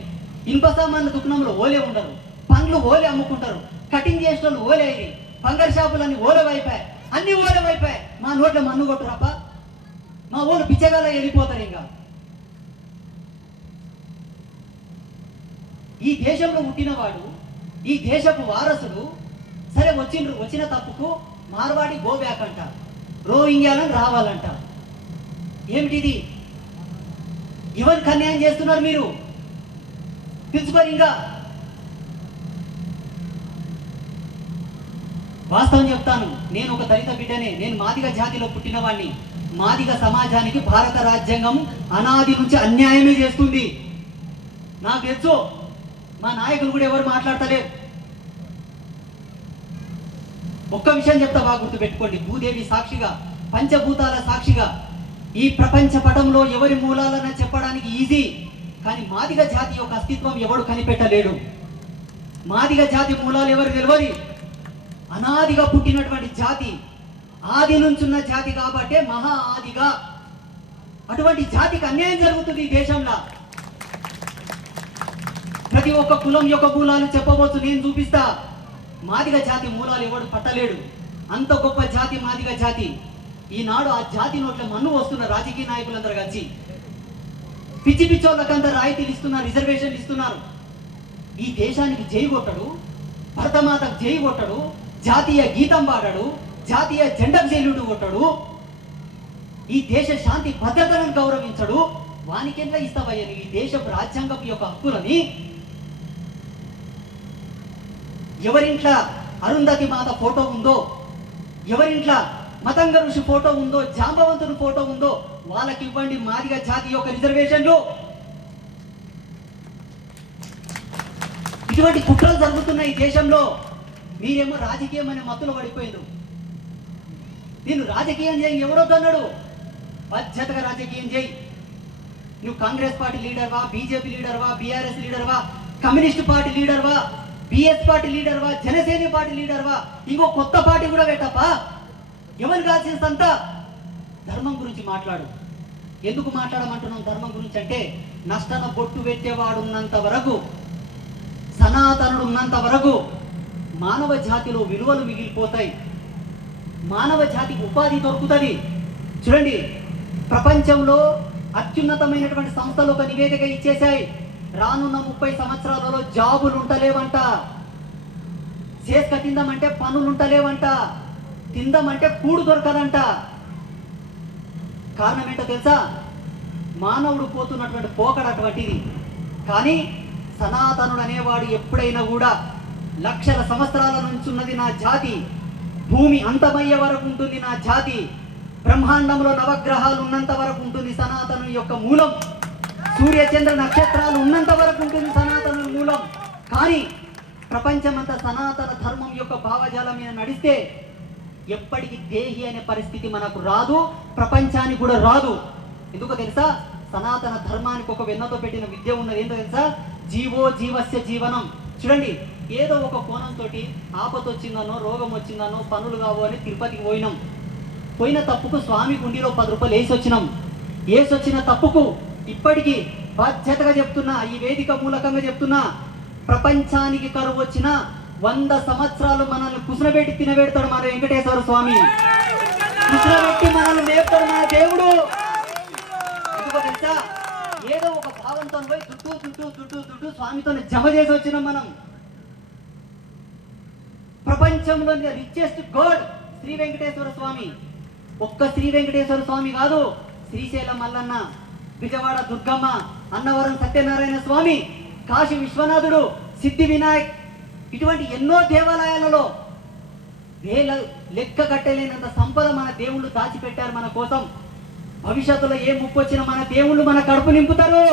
ఇనుప సామాన్ల దుకాణంలో ఓలే ఉండరు, పండ్లు ఓలే అమ్ముకుంటారు, కటింగ్ చేసిన వాళ్ళు ఓలే అయ్యి, బంగారు షాపులన్నీ ఓలే వైపాయి, అన్ని ఓలే వైపాయి. మా నోట్ల మన్ను కొట్టురాప, మా ఊళ్ళు పిచ్చగాల వెళ్ళిపోతారు. ఇంకా ఈ దేశంలో పుట్టినవాడు, ఈ దేశపు వారసుడు సరే వచ్చిన తప్పుకు మార్వాడి గో బ్యాక్ అంట, రోహింగ్యాలను రావాలంట. ఏమిటిది? ఎవరికి అన్యాయం చేస్తున్నారు మీరు? పిలుచుకోరు. ఇంకా వాస్తవం చెప్తాను, నేను ఒక దళిత బిడ్డనే, నేను మాదిగ జాతిలో పుట్టినవాడిని. మాదిగ సమాజానికి భారత రాజ్యాంగం అనాది నుంచి అన్యాయమే చేస్తుంది. నాకు తెలుసు, మా నాయకులు కూడా ఎవరు మాట్లాడతలేరు. ఒక్క విషయం చెప్తా, బాగా గుర్తుపెట్టుకోండి. భూదేవి సాక్షిగా, పంచభూతాల సాక్షిగా ఈ ప్రపంచ పటంలో ఎవరి మూలాలన చెప్పడానికి ఈజీ, కానీ మాదిగ జాతి యొక్క అస్తిత్వం ఎవడు కనిపెట్టలేడు. మాదిగ జాతి మూలాలు ఎవరు తెలియదు. అనాదిగా పుట్టినటువంటి జాతి, ఆది నుంచున్న జాతి కాబట్టే మహా ఆదిగా అటువంటి జాతికి అన్యాయం జరుగుతుంది ఈ దేశంలో. ప్రతి ఒక్క కులం యొక్క మూలాలు చెప్పవచ్చు, నేను చూపిస్తా. మాదిగ జాతి మూలాలు ఎవడు పట్టలేడు. అంత గొప్ప జాతి మాదిగ జాతి. ఈనాడు ఆ జాతి నోట్ల మన్ను వస్తున్న రాజకీయ నాయకులందరూ కలిసి పిచ్చి పిచ్చోళ్ళకంతా రాయితీలు ఇస్తున్నారు, రిజర్వేషన్లు ఇస్తున్నారు. ఈ దేశానికి జై కొట్టడు, భరతమాతకు జై కొట్టడు, జాతీయ గీతం పాడాడు, జాతీయ జెండకు జైలుడు కొట్టడు, ఈ దేశ శాంతి భద్రతలను గౌరవించడు. వానికెంత ఇస్తావయ్యని ఈ దేశపు రాజ్యాంగం యొక్క హక్కులని? ఎవరింట్లా అరుంధతి మాత ఫోటో ఉందో, ఎవరింట్లా మతంగ ఋషి ఫోటో ఉందో, జాంబవంతుని ఫోటో ఉందో వాళ్ళకి ఇవ్వండి మాదిగ జాతి యొక్క రిజర్వేషన్లు. ఇటువంటి కుట్రలు జరుగుతున్నాయి ఈ దేశంలో. మీరేమో రాజకీయం అనే మత్తులో పడిపోయింది. నేను రాజకీయం చేయి ఎవడొద్దన్నాడు? బాధ్యతగా రాజకీయం చేయి. నువ్వు కాంగ్రెస్ పార్టీ లీడర్వా, బీజేపీ లీడర్వా, బీఆర్ఎస్ లీడర్వా, కమ్యూనిస్ట్ పార్టీ లీడర్వా, బిఎస్ పార్టీ లీడర్వా, జనసేన పార్టీ లీడర్వా, ఇంకో కొత్త పార్టీ కూడా పెట్టప్పా. ఎవరు కాల్సిందంతా ధర్మం గురించి మాట్లాడు. ఎందుకు మాట్లాడమంటున్నాం ధర్మం గురించి అంటే, నష్టన బొట్టు పెట్టేవాడు ఉన్నంత వరకు, సనాతనుడు ఉన్నంత వరకు మానవ జాతిలో విలువలు మిగిలిపోతాయి, మానవ జాతికి ఉపాధి దొరుకుతుంది. చూడండి, ప్రపంచంలో అత్యున్నతమైనటువంటి సంస్థలు ఒక నివేదిక ఇచ్చేశాయి. రానున్న 30 సంవత్సరాలలో జాబులు ఉంటలేవంట. చేస్క తిందామంటే పనులు ఉంటలేవంట. తిందామంటే కూడు దొరకదంట. కారణం ఏంటో తెలుసా? మానవుడు పోతున్నటువంటి పోకడ అటువంటిది. కానీ సనాతనుడు అనేవాడు ఎప్పుడైనా కూడా లక్షల సంవత్సరాల నుంచి ఉన్నది నా జాతి, భూమి అంతమయ్యే వరకు ఉంటుంది నా జాతి, బ్రహ్మాండంలో నవగ్రహాలు ఉన్నంత వరకు ఉంటుంది సనాతను యొక్క మూలం, సూర్య చంద్ర నక్షత్రాలు ఉన్నంత వరకు ఉంటుంది సనాతను మూలం. కానీ ప్రపంచమంతా సనాతన ధర్మం యొక్క భావజాలం మీద నడిస్తే ఎప్పటికీ దేహి అనే పరిస్థితి మనకు రాదు, ప్రపంచానికి కూడా రాదు. ఎందుకో తెలుసా? సనాతన ధర్మానికి ఒక వెన్నతో పెట్టిన విద్య ఉన్నది. ఏంటో తెలుసా? జీవో జీవస్య జీవనం. చూడండి, ఏదో ఒక కోణంతో ఆపత వచ్చిందనో, రోగం వచ్చిందనో, పనులు కావో అని తిరుపతికి పోయినాం. పోయిన తప్పుకు స్వామి గుండిలో 10 రూపాయలు వేసి వచ్చినాం. వేసి వచ్చిన తప్పుకు ఇప్పటికీ బాధ్యతగా చెప్తున్నా, ఈ వేదిక మూలకంగా చెప్తున్నా, ప్రపంచానికి కరువు వచ్చిన 100 సంవత్సరాలు మనల్ని కుసునబెట్టి తినబెడతాడు మన వెంకటేశ్వర స్వామి. కుసునబెట్టి మనల్ని మేపుతాడు మన దేవుడు. ఎందుకో తెలుసా? ఏదో ఒక భావంతో పోయి దుడ్డు స్వామితో జమ చేసి వచ్చినాం మనం. ప్రపంచంలోని రిచెస్ట్ గాడ్ శ్రీ వెంకటేశ్వర స్వామి. ఒక్క శ్రీ వెంకటేశ్వర స్వామి కాదు, శ్రీశైలం మల్లన్న, విజయవాడ దుర్గమ్మ, అన్నవరం సత్యనారాయణ స్వామి, కాశీ విశ్వనాథుడు, సిద్ధి వినాయక్, ఇటువంటి ఎన్నో దేవాలయాలలో లెక్క కట్టలేనంత సంపద మన దేవుళ్ళు దాచిపెట్టారు మన కోసం. భవిష్యత్తులో ఏ ముప్పు వచ్చినా మన దేవుళ్ళు మన కడుపు నింపుతారు.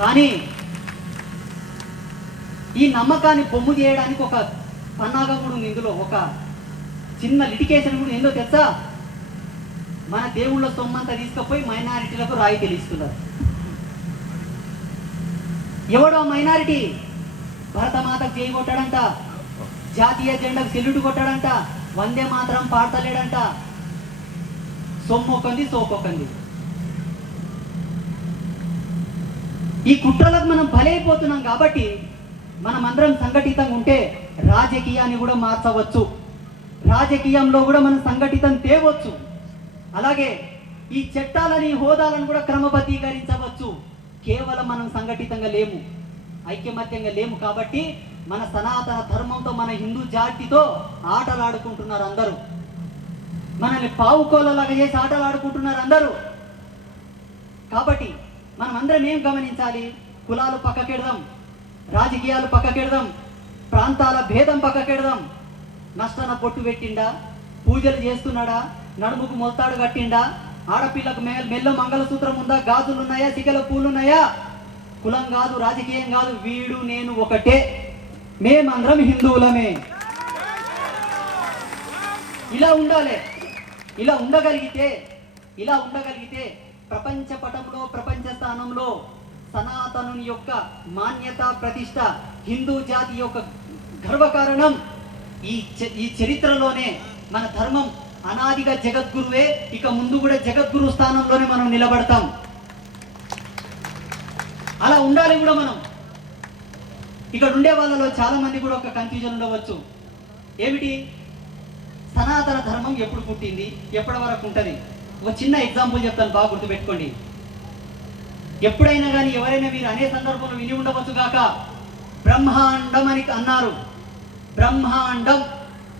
కానీ ఈ నమ్మకాన్ని బొమ్ము చేయడానికి ఒక పన్నాగం కూడా ఉంది. ఇందులో ఒక చిన్న లిటికేషన్ కూడా ఏందో తెలుసా? మన దేవుళ్ళ సొమ్మంతా తీసుకుపోయి మైనారిటీలకు రాయి తెలుస్తున్నారు. ఎవడో మైనారిటీ భరతమాతకు చేయి కొట్టాడంట, జాతీయ జెండాకు సెల్యూట్ కొట్టాడంట, వందే మాత్రం పాడతలేడంట. సొమ్మొక్కంది, సోకొక్కంది. ఈ కుట్రలకు మనం బలైపోతున్నాం. కాబట్టి మనం అందరం సంఘటితంగా ఉంటే రాజకీయాన్ని కూడా మార్చవచ్చు, రాజకీయంలో కూడా మనం సంఘటితం తేవచ్చు. అలాగే ఈ చట్టాలని, హోదాలను కూడా క్రమబద్ధీకరించవచ్చు. కేవలం మనం సంఘటితంగా లేము, ఐక్యమత్యంగా లేము. కాబట్టి మన సనాతన ధర్మంతో, మన హిందూ జాతితో ఆటలు ఆడుకుంటున్నారు అందరూ. మనల్ని పావుకోలలాగా చేసి ఆటలు ఆడుకుంటున్నారు అందరూ. కాబట్టి మనం అందరం ఏం గమనించాలి? కులాలు పక్కకెడదాం, రాజకీయాలు పక్కకెడదాం, ప్రాంతాల భేదం పక్కకెడదాం. నష్టన పొట్టు పెట్టిండా, పూజలు చేస్తున్నాడా, నడుముకు మొత్తాడు కట్టిండా, ఆడపిల్లకు మెల్ల మంగళసూత్రం ఉందా, గాజులు ఉన్నాయా, సిగల పూలు ఉన్నాయా, కులం కాదు, రాజకీయం కాదు, వీడు నేను ఒకటే, మేమందరం హిందువులమే. ఇలా ఉండాలి. ఇలా ఉండగలిగితే ప్రపంచ పటంలో, ప్రపంచ స్థానంలో సనాతనుని యొక్క మాన్యత, ప్రతిష్ట, హిందూ జాతి యొక్క గర్వకారణం. ఈ చరిత్రలోనే మన ధర్మం అనాదిగా జగద్గురువే, ఇక ముందు కూడా జగద్గురు స్థానంలోనే మనం నిలబడతాం. అలా ఉండాలి కూడా మనం. ఇక్కడ ఉండే వాళ్ళలో చాలా మంది కూడా ఒక కన్ఫ్యూజన్ ఉండవచ్చు. ఏమిటి? సనాతన ధర్మం ఎప్పుడు పుట్టింది, ఎప్పటి వరకు ఉంటుంది? ఒక చిన్న ఎగ్జాంపుల్ చెప్తాను, బాగా గుర్తుపెట్టుకోండి. ఎప్పుడైనా కానీ ఎవరైనా మీరు అనే సందర్భంలో విని ఉండవచ్చు కాక, బ్రహ్మాండం అని అన్నారు. బ్రహ్మాండం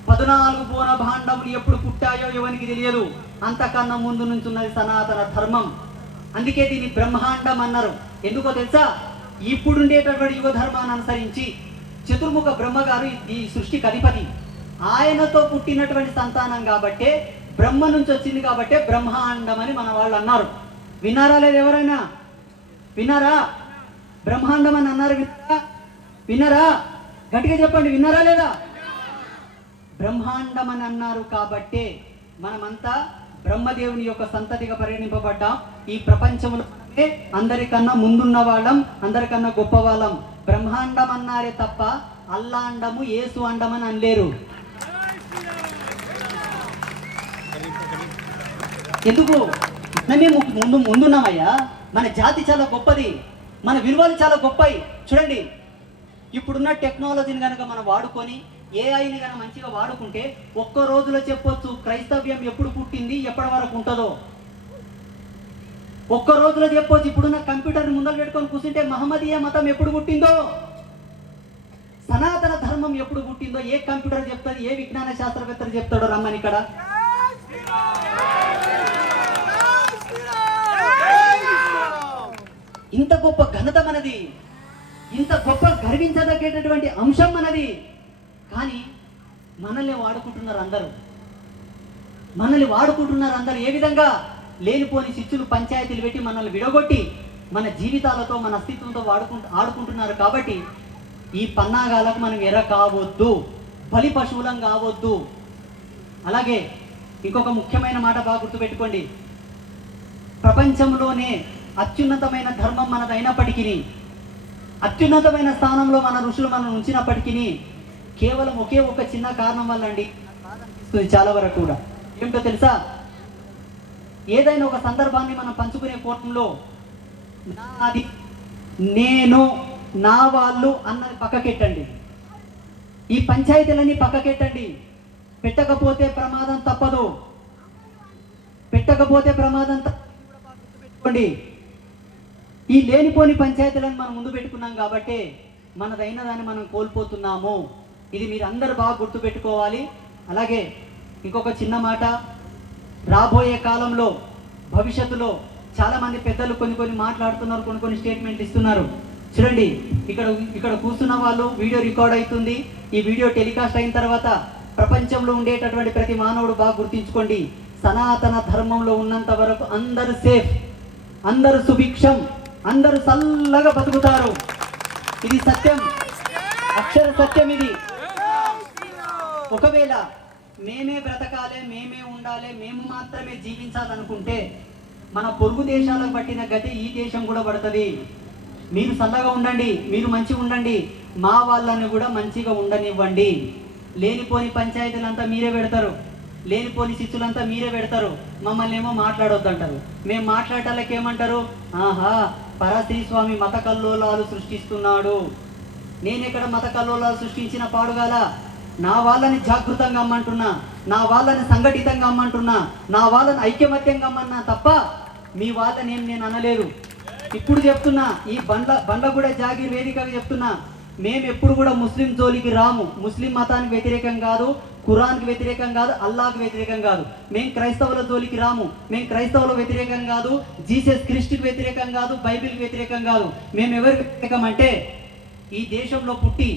14 పూర్ణ భాండములు ఎప్పుడు పుట్టాయో ఎవరికి తెలియదు. అంతకన్నా ముందు నుంచి ఉన్నది సనాతన ధర్మం. అందుకే దీన్ని బ్రహ్మాండం అన్నారు. ఎందుకో తెలుసా? ఇప్పుడు ఉండేటటువంటి యుగ ధర్మాన్ని అనుసరించి చతుర్ముఖ బ్రహ్మగారు ఈ సృష్టికి అధిపతి. ఆయనతో పుట్టినటువంటి సంతానం కాబట్టే, బ్రహ్మ నుంచి వచ్చింది కాబట్టే బ్రహ్మాండం అని మన వాళ్ళు అన్నారు. విన్నారా లేదు? ఎవరైనా విన్నారా? బ్రహ్మాండం అని అన్నారు. విన్నారా? గట్టిగా చెప్పండి, విన్నారా లేదా? బ్రహ్మాండం అని అన్నారు కాబట్టే మనమంతా బ్రహ్మదేవుని యొక్క సంతతిగా పరిగణింపబడ్డాం. ఈ ప్రపంచంలో మనమే అందరికన్నా ముందున్న వాళ్ళం, అందరికన్నా గొప్ప వాళ్ళం. బ్రహ్మాండం అన్నారే తప్ప అల్లాండము యేసు అండమని అనలేరు. ఎందుకు? మనమే ముందున్నామయ్యా. మన జాతి చాలా గొప్పది, మన విలువలు చాలా గొప్పవి. చూడండి, ఇప్పుడున్న టెక్నాలజీని కనుక మనం వాడుకొని ఏఐని కనుక మంచిగా వాడుకుంటే ఒక్క రోజులో చెప్పొచ్చు క్రైస్తవ్యం ఎప్పుడు పుట్టింది, ఎప్పటి వరకు ఉంటుందో. ఒక్క రోజులో చెప్పొచ్చు. ఇప్పుడున్న కంప్యూటర్ని ముందలు పెట్టుకొని కూర్చుంటే మహమ్మదీయ మతం ఎప్పుడు పుట్టిందో, సనాతన ధర్మం ఎప్పుడు పుట్టిందో ఏ కంప్యూటర్ చెప్తుంది, ఏ విజ్ఞాన శాస్త్రవేత్తలు చెప్తాడో రమ్మని. ఇక్కడ ఇంత గొప్ప ఘనత మనది, ఇంత గొప్ప గర్వించదగ్గేటటువంటి అంశం మనది. కానీ మనల్ని వాడుకుంటున్నారు అందరూ, మనల్ని వాడుకుంటున్నారు అందరూ. ఏ విధంగా? లేనిపోని శిచ్చులు పంచాయతీలు పెట్టి మనల్ని విడగొట్టి మన జీవితాలతో, మన అస్తిత్వంతో ఆడుకుంటున్నారు. కాబట్టి ఈ పన్నాగాలకు మనం ఎర కావద్దు, బలి పశువులం కావద్దు. అలాగే ఇంకొక ముఖ్యమైన మాట బాగా గుర్తుపెట్టుకోండి. ప్రపంచంలోనే అత్యున్నతమైన ధర్మం మనది అయినప్పటికీ, అత్యున్నతమైన స్థానంలో మన ఋషులు మనం ఉంచినప్పటికీ కేవలం ఒకే ఒక చిన్న కారణం వల్ల అండి చాలా వరకు కూడా. ఏమిటో తెలుసా? ఏదైనా ఒక సందర్భాన్ని మనం పంచుకునే కోణంలో నాది, నేను, నా వాళ్ళు అన్నది పక్కకెట్టండి. ఈ పంచాయతీలన్నీ పక్కకెట్టండి. పెట్టకపోతే ప్రమాదం తప్పదు, పెట్టకపోతే ప్రమాదం తప్పండి. ఈ లేనిపోని పంచాయతీలను మనం ముందు పెట్టుకున్నాం కాబట్టి మనదైన దాన్ని మనం కోల్పోతున్నాము. ఇది మీరు అందరూ బాగా గుర్తుపెట్టుకోవాలి. అలాగే ఇంకొక చిన్న మాట, రాబోయే కాలంలో, భవిష్యత్తులో చాలామంది పెద్దలు కొన్ని మాట్లాడుతున్నారు, కొన్ని స్టేట్మెంట్లు ఇస్తున్నారు. చూడండి, ఇక్కడ కూర్చున్న వాళ్ళు, వీడియో రికార్డ్ అవుతుంది. ఈ వీడియో టెలికాస్ట్ అయిన తర్వాత ప్రపంచంలో ఉండేటటువంటి ప్రతి మానవుడు బాగా గుర్తించుకోండి, సనాతన ధర్మంలో ఉన్నంత వరకు అందరూ సేఫ్, అందరూ సుభిక్షం, అందరూ చల్లగా బతుకుతారు. ఇది సత్యం, అక్షర సత్యం ఇది. ఒకవేళ మేమే బ్రతకాలి, మేమే ఉండాలి, మేము మాత్రమే జీవించాలనుకుంటే మన పొరుగు దేశాలకు పట్టిన గతి ఈ దేశం కూడా పడుతుంది. మీరు చల్లగా ఉండండి, మీరు మంచిగా ఉండండి, మా వాళ్ళని కూడా మంచిగా ఉండనివ్వండి. లేనిపోని పంచాయతీలంతా మీరే పెడతారు, లేనిపోని శిష్యులంతా మీరే పెడతారు, మమ్మల్ని ఏమో మాట్లాడొద్దు అంటారు. మేము మాట్లాడటానికి ఏమంటారు? ఆహా, పరశ్రీ స్వామి మత కల్లోలాలు సృష్టిస్తున్నాడు. నేనెక్కడ మత కల్లోలాలు సృష్టించిన పాడుగాల? నా వాళ్ళని జాగృతంగా అమ్మంటున్నా, నా వాళ్ళని సంఘటితంగా అమ్మంటున్నా, నా వాళ్ళని ఐక్యమత్యంగా అమ్మన్నా తప్ప మీ వాళ్ళని ఏం నేను అనలేదు. ఇప్పుడు చెప్తున్నా, ఈ బండ్లగూడ జాగీర్ వేదికగా చెప్తున్నా, మేము ఎప్పుడు కూడా ముస్లిం జోలికి రాము. ముస్లిం మతానికి వ్యతిరేకం కాదు, ఖురాన్కి వ్యతిరేకం కాదు, అల్లాహ్కి వ్యతిరేకం కాదు. మేము క్రైస్తవుల జోలికి రాము, మేము క్రైస్తవుల వ్యతిరేకం కాదు, జీసస్ క్రిస్టుకి వ్యతిరేకం కాదు, బైబిల్కి వ్యతిరేకం కాదు. మేము ఎవరికి వ్యతిరేకం అంటే, ఈ దేశంలో పుట్టి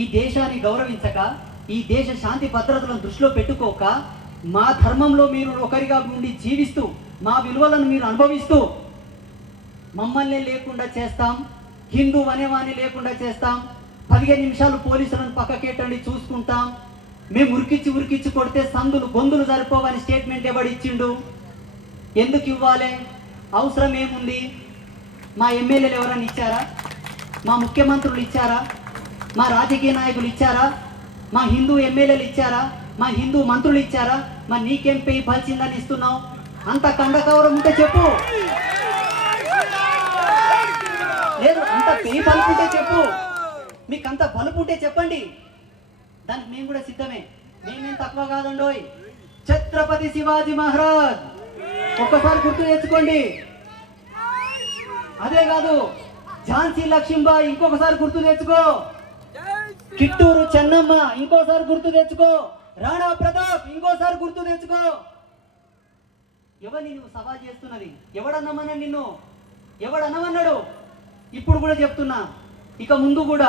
ఈ దేశాన్ని గౌరవించక, ఈ దేశ శాంతి భద్రతలను దృష్టిలో పెట్టుకోక, మా ధర్మంలో మీరు ఒకరిగా ఉండి జీవిస్తూ, మా విలువలను మీరు అనుభవిస్తూ మమ్మల్ని లేకుండా చేస్తాం, హిందూ అనేవాణ్ణి లేకుండా చేస్తాం, 15 నిమిషాలు పోలీసులను పక్కకెట్టండి చూసుకుంటాం, మేము ఉరికిచ్చి కొడితే సందులు గొంతులు సరిపోవని స్టేట్మెంట్ ఎవడు ఇచ్చిండు? ఎందుకు ఇవ్వాలి? అవసరం ఏముంది? మా ఎమ్మెల్యేలు ఎవరైనా ఇచ్చారా? మా ముఖ్యమంత్రులు ఇచ్చారా? మా రాజకీయ నాయకులు ఇచ్చారా? మా హిందూ ఎమ్మెల్యేలు ఇచ్చారా? మా హిందూ మంత్రులు ఇచ్చారా? మా నీకేం పెయి పలిచిందని ఇస్తున్నావు? అంత కండకవరం ఉంటే చెప్పు, లేదు అంత పెయి పలుపుంటే చెప్పు, మీకు అంత బలుపుంటే చెప్పండి, దానికి మేము కూడా సిద్ధమే. మేమేం తక్కువ కాదండోయ్. ఛత్రపతి శివాజీ మహారాజ్ ఒక్కసారి గుర్తు తెచ్చుకోండి. అదే కాదు, ఝాన్సీ లక్ష్మీబాయి ఇంకొకసారి గుర్తు తెచ్చుకో, కిట్టూరు చెన్నమ్మ ఇంకోసారి గుర్తు తెచ్చుకో, రాణా ప్రతాప్ ఇంకోసారి గుర్తు తెచ్చుకో. ఎవరిని నువ్వు సభా చేస్తున్నది? ఎవడన్నమన్నా నిన్ను? ఎవడన్నమన్నాడు? ఇప్పుడు కూడా చెప్తున్నా, ఇక ముందు కూడా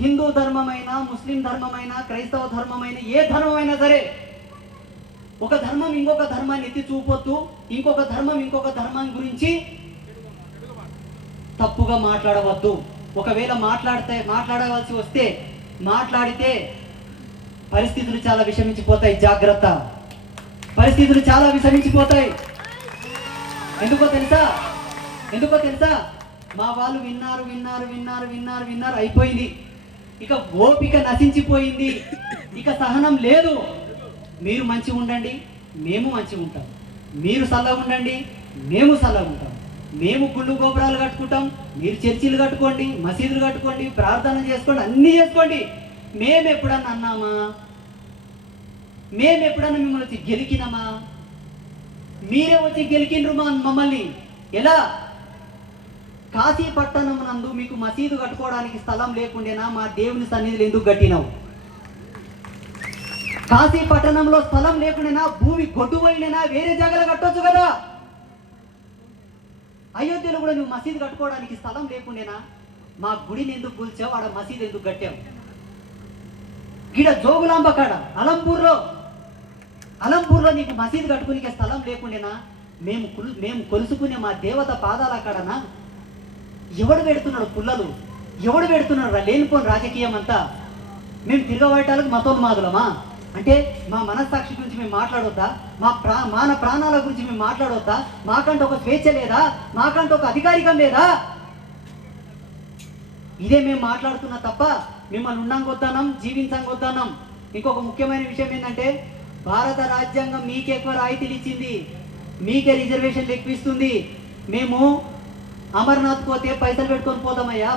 హిందూ ధర్మమైనా, ముస్లిం ధర్మమైనా, క్రైస్తవ ధర్మమైనా, ఏ ధర్మమైనా సరే ఒక ధర్మం ఇంకొక ధర్మాన్ని ఎత్తి చూపొద్దు, ఇంకొక ధర్మం ఇంకొక ధర్మం గురించి తప్పుగా మాట్లాడవద్దు. ఒకవేళ మాట్లాడవలసి వస్తే మాట్లాడితే పరిస్థితులు చాలా విషమించిపోతాయి. జాగ్రత్త, పరిస్థితులు చాలా విషమించిపోతాయి. ఎందుకో తెలుసా మా వాళ్ళు విన్నారు అయిపోయింది. ఇక ఓపిక నశించిపోయింది, ఇక సహనం లేదు. మీరు మంచిగా ఉండండి, మేము మంచిగా ఉంటాం. మీరు చల్లగా ఉండండి, మేము చల్లగా ఉంటాం. మేము గుళ్ళు గోపురాలు కట్టుకుంటాం, మీరు చర్చిలు కట్టుకోండి, మసీదులు కట్టుకోండి, ప్రార్థన చేసుకోండి, అన్నీ చేసుకోండి. మేము ఎప్పుడన్నా అన్నామా? మేము ఎప్పుడన్నా మిమ్మల్ని వచ్చి గెలికినామా? మీరే వచ్చి గెలికిండ్రు మమ్మల్ని. ఎలా? కాశీ పట్టణం నందు మీకు మసీదు కట్టుకోవడానికి స్థలం లేకుండేనా? మా దేవుని సన్నిధిలో ఎందుకు కట్టినావు? కాశీ పట్టణంలో స్థలం లేకుండేనా? భూమి గొడ్డువైనా వేరే జాగాలో కట్టొచ్చు కదా. అయోధ్యలో కూడా నువ్వు మసీదు కట్టుకోవడానికి స్థలం లేకుండేనా? మా గుడిని ఎందుకు కూల్చావు? ఆడ మసీదు ఎందుకు కట్టావు? గిడ జోగులాంబ కాడ అలంపూర్లో నీకు మసీదు కట్టుకునే స్థలం లేకుండేనా? మేము కొలుసుకునే మా దేవత పాదాల కాడనా? ఎవడు పెడుతున్నాడు పుల్లలు? ఎవడు పెడుతున్నాడు లేనిపోని రాజకీయం అంతా? మేము తిరగబడటానికి మతోన్మాదులమా? అంటే మా మనస్సాక్షి గురించి మేము మాట్లాడొద్దా? మాన ప్రాణాల గురించి మేము మాట్లాడొద్దా? మాకంటే ఒక స్వేచ్ఛ లేదా? మాకంటే ఒక అధికారికం లేదా? ఇదే మేము మాట్లాడుతున్నా తప్ప మిమ్మల్ని ఉండంగొద్దానం, జీవించంగొద్దానం. ఇంకొక ముఖ్యమైన విషయం ఏంటంటే, భారత రాజ్యాంగం మీకే ఎక్కువ రాయితీలు ఇచ్చింది, మీకే రిజర్వేషన్లు ఎక్కువ ఇస్తుంది. మేము అమర్నాథ్ పోతే పైసలు పెట్టుకొని పోతామయ్యా.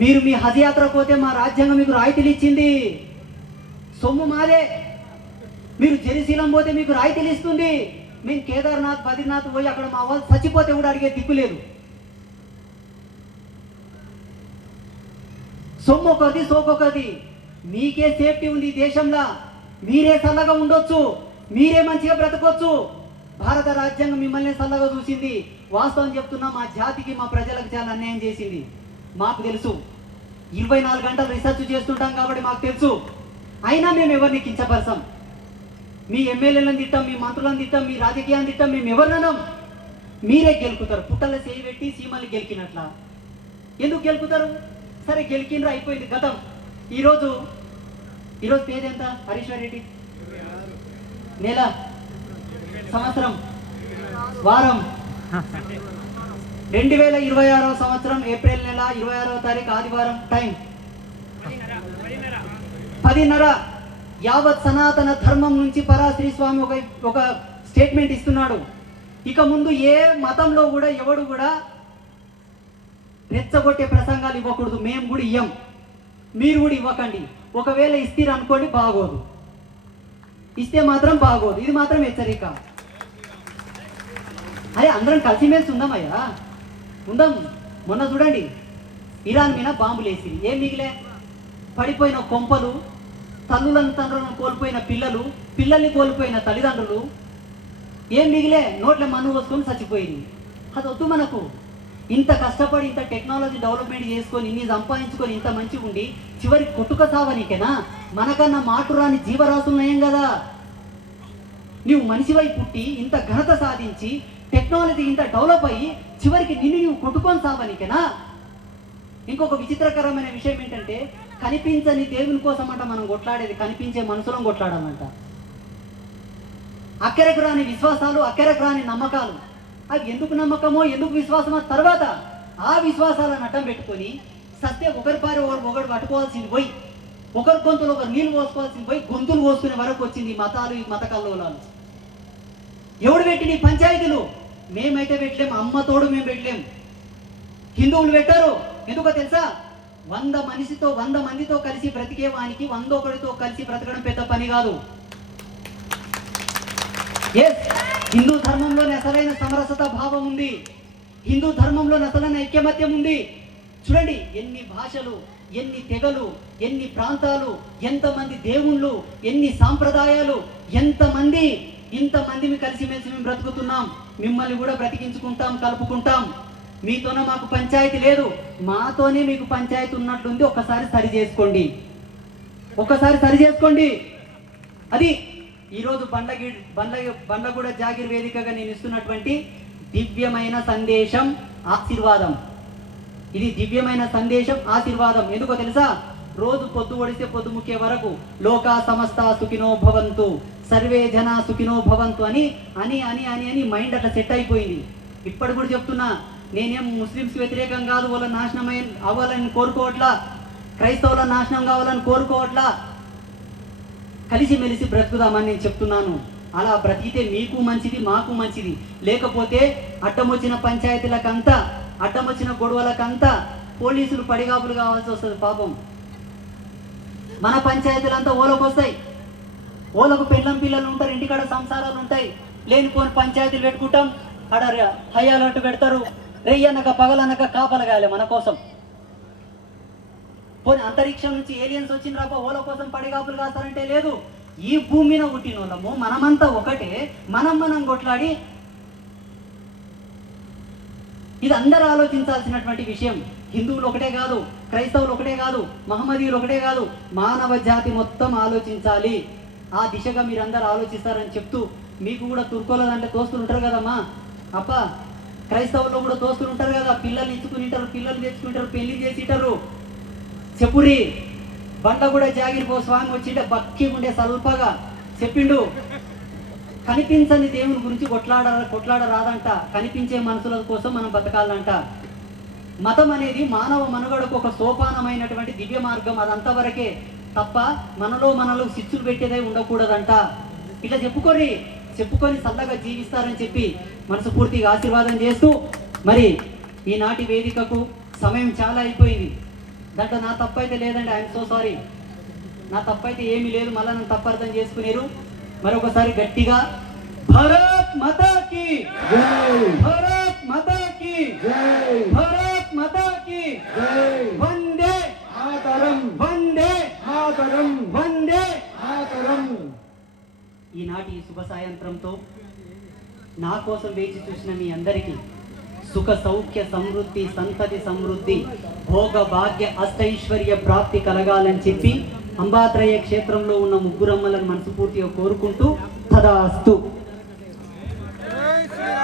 మీరు మీ హజ్ యాత్ర పోతే మా రాజ్యాంగం మీకు రాయితీలు ఇచ్చింది, సొమ్ము మాదే. మీరు జెరూసలేం పోతే మీకు రాయితీలు ఇస్తుంది. మేము కేదార్నాథ్, బద్రీనాథ్ పోయి అక్కడ మా వాళ్ళు చచ్చిపోతే కూడా అడిగే దిక్కు లేదు. సొమ్ము ఒకది, సోకొకది. మీకే సేఫ్టీ ఉంది ఈ దేశంలో. మీరే చల్లగా ఉండొచ్చు, మీరే మంచిగా బ్రతకొచ్చు. భారత రాజ్యాంగం మిమ్మల్ని చల్లగా చూసింది. వాస్తవం చెప్తున్నా, మా జాతికి, మా ప్రజలకు చాలా అన్యాయం చేసింది. మాకు తెలుసు. 24 గంటలు రీసెర్చ్ చేస్తుంటాం కాబట్టి మాకు తెలుసు. అయినా మేము ఎవరిని కించపరచం. మీ ఎమ్మెల్యేలను తిట్టాం, మీ మంత్రులను తిట్టాం, మీ రాజకీయాన్ని తిట్టాం. మేము ఎవరిననం? మీరే గెలుకుతారు. పుట్టలో చేయి పెట్టి సీమల్ని గెలికినట్ల ఎందుకు గెలుకుతారు? సరే, గెలికినరు, అయిపోయింది, గతం. ఈరోజు తేదీ ఎంత? హరీశ్వర్ రెడ్డి, నెల, సంవత్సరం, వారం 2026వ సంవత్సరం ఏప్రిల్ నెల 26వ తారీఖు ఆదివారం. టైం 10:30. యావత్ సనాతన ధర్మం నుంచి పరాశ్రీ స్వామి ఒక స్టేట్మెంట్ ఇస్తున్నాడు. ఇక ముందు ఏ మతంలో కూడా ఎవడు కూడా రెచ్చగొట్టే ప్రసంగాలు ఇవ్వకూడదు. మేము కూడా ఇయ్యం, మీరు కూడా ఇవ్వకండి. ఒకవేళ ఇస్తారు అనుకోండి, బాగోదు. ఇస్తే మాత్రం బాగోదు. ఇది మాత్రం హెచ్చరిక. అరే, అందరం కలిసిమెలిసి ఉందామయ్యా, ఉందాం. మొన్న చూడండి, ఇరాన్ మీద బాంబులు వేసి ఏం మిగిలే? పడిపోయిన కొంపలు, తండ్రులను కోల్పోయిన పిల్లలు, పిల్లల్ని కోల్పోయిన తల్లిదండ్రులు. ఏం మిగిలే? నోట్ల మన్ను పోసుకొని చచ్చిపోయింది. అది వద్దు మనకు. ఇంత కష్టపడి, ఇంత టెక్నాలజీ డెవలప్మెంట్ చేసుకొని, ఇన్ని సంపాదించుకొని, ఇంత మంచిగా ఉండి చివరికి కొట్టుక సావనీకేనా? మనకన్నా మాటురాని జీవరాశులు నయం కదా. నువ్వు మనిషివై పుట్టి ఇంత ఘనత సాధించి టెక్నాలజీ ఇంత డెవలప్ అయ్యి చివరికి నువ్వు కొట్టుకొని సావనీకేనా? ఇంకొక విచిత్రకరమైన విషయం ఏంటంటే, కనిపించని దేవుని కోసం అంట మనం కొట్లాడేది, కనిపించే మనుషులను కొట్లాడాలంట. అక్కరకు రాని విశ్వాసాలు, అక్కరకు రాని నమ్మకాలు. అది ఎందుకు నమ్మకమో, ఎందుకు విశ్వాసమో తర్వాత ఆ విశ్వాసాలను అడ్డం పెట్టుకొని సత్య ఒకరి పారి ఒకరు పట్టుకోవాల్సింది పోయి, ఒకరి గొంతులు ఒకరు నీళ్ళు పోసుకోవాల్సింది పోయి గొంతులు పోసుకునే వరకు వచ్చింది ఈ మతాలు, ఈ మత కల్లోలాలు. ఎవడు పెట్టి నీ పంచాయతీలు? మేమైతే పెట్టలేం, అమ్మ తోడు మేము పెట్టలేం. హిందువులు పెట్టారు. ఎందుకో తెలుసా? 100 మందితో కలిసి బ్రతికే వానికి 101తో కలిసి బ్రతకడం పెద్ద పని కాదు. ఎస్, హిందూ ధర్మంలో అసలైన సమరసత భావం ఉంది. హిందూ ధర్మంలో అసలైన ఐక్యమత్యం ఉంది. చూడండి, ఎన్ని భాషలు, ఎన్ని తెగలు, ఎన్ని ప్రాంతాలు, ఎంతమంది దేవుళ్ళు, ఎన్ని సాంప్రదాయాలు, ఇంతమంది కలిసిమెలిసి మేము బ్రతుకుతున్నాం. మిమ్మల్ని కూడా బ్రతికించుకుంటాం, కలుపుకుంటాం. మీతోనే మాకు పంచాయతీ లేదు, మాతోనే మీకు పంచాయతీ ఉన్నట్లుంది. ఒకసారి సరి చేసుకోండి, ఒకసారి సరి చేసుకోండి. అది ఈరోజు బండ్లగూడ జాగీర్ వేదికగా నేను ఇస్తున్నటువంటి దివ్యమైన సందేశం, ఆశీర్వాదం. ఇది దివ్యమైన సందేశం, ఆశీర్వాదం. ఎందుకో తెలుసా? రోజు పొద్దు ఒడిస్తే పొద్దు ముఖ్య వరకు లోకా సమస్త సుఖినో భవంతు, సర్వే జన సుఖినో భవంతు అని అని అని అని అని మైండ్ అట్లా సెట్ అయిపోయింది. ఇప్పటి కూడా చెప్తున్నా, నేనేం ముస్లిమ్స్కి వ్యతిరేకం కాదు, వాళ్ళ నాశనం అవ్వాలని కోరుకోవట్లా, క్రైస్తవుల నాశనం కావాలని కోరుకోవట్లా. కలిసిమెలిసి బ్రతుకుదామని నేను చెప్తున్నాను. అలా బ్రతికితే మీకు మంచిది, మాకు మంచిది. లేకపోతే అడ్డమొచ్చిన పంచాయతీలకంతా, అడ్డమొచ్చిన గొడవలకంతా పోలీసులు పడిగాపులు కావాల్సి వస్తుంది. పాపం మన పంచాయతీలంతా ఓలకు వస్తాయి. ఓలకు పెళ్ళం పిల్లలు ఉంటారు, ఇంటికాడ సంసారాలు ఉంటాయి. లేనిపోని పంచాయతీలు పెట్టుకుంటాం, అడ హయ్యాలంటూ పెడతారు. రెయ్యనక పగలనక కాపలగాలి మన కోసం. పోనీ అంతరిక్షం నుంచి ఏలియన్స్ వచ్చిన రాబో ఓల కోసం పడిగాపులు కాస్తారంటే లేదు. ఈ భూమి మీద పుట్టిన వాళ్ళము మనమంతా ఒకటే, మనం కొట్లాడి. ఇది అందరూ ఆలోచించాల్సినటువంటి విషయం. హిందువులు ఒకటే కాదు, క్రైస్తవులు ఒకటే కాదు, మహమ్మదీయులు ఒకటే కాదు, మానవ జాతి మొత్తం ఆలోచించాలి. ఆ దిశగా మీరందరూ ఆలోచిస్తారని చెప్తూ, మీకు కూడా తుర్కోల దాంట్లో దోస్తులు ఉంటారు కదమ్మా, అప్ప క్రైస్తవుల్లో కూడా దోస్తులు ఉంటారు కదా, పిల్లల్ని ఇచ్చుకునింటారు, పిల్లలు తెచ్చుకుంటారు, పెళ్లి చేసిటారు. చెప్పురి బండ్లగూడ జాగీర్ స్వామి వచ్చింటే బక్కి ఉండే స్వల్పగా చెప్పిండు, కనిపించని దేవుని గురించి కొట్లాడ రాదంట, కనిపించే మనుషుల కోసం మనం బతకాలంట. మతం అనేది మానవ మనుగడకు ఒక సోపానమైనటువంటి దివ్య మార్గం, అదంతవరకే తప్ప మనలో శిచ్చులు పెట్టేదే ఉండకూడదంట. ఇట్లా చెప్పుకొని చల్లగా జీవిస్తారని చెప్పి మనస్ఫూర్తిగా ఆశీర్వాదం చేస్తూ, మరి ఈనాటి వేదికకు సమయం చాలా అయిపోయింది. దాంట్లో నా తప్పైతే లేదండి, ఐఎమ్ సో సారీ. నా తప్పైతే ఏమీ లేదు, మళ్ళీ నన్ను తప్పర్థం చేసుకునేరు. మరొకసారి గట్టిగా భారత్ మాతా కీ జై, భారత్ మాతా కీ జై, భారత్ మాతా కీ జై, వందే మాతరం, వందే మాతరం, వందే మాతరం. ఈనాటి శుభ సాయంత్రంతో నా కోసం వేచి చూసిన మీ అందరికీ సుఖ సౌఖ్య సమృద్ధి, సంతతి సమృద్ధి, భోగ భాగ్య అష్టైశ్వర్య ప్రాప్తి కలగాలని చెప్పి అంబాత్రయ క్షేత్రంలో ఉన్న ముగ్గురమ్మలను మనస్ఫూర్తిగా కోరుకుంటూ తదాస్తు.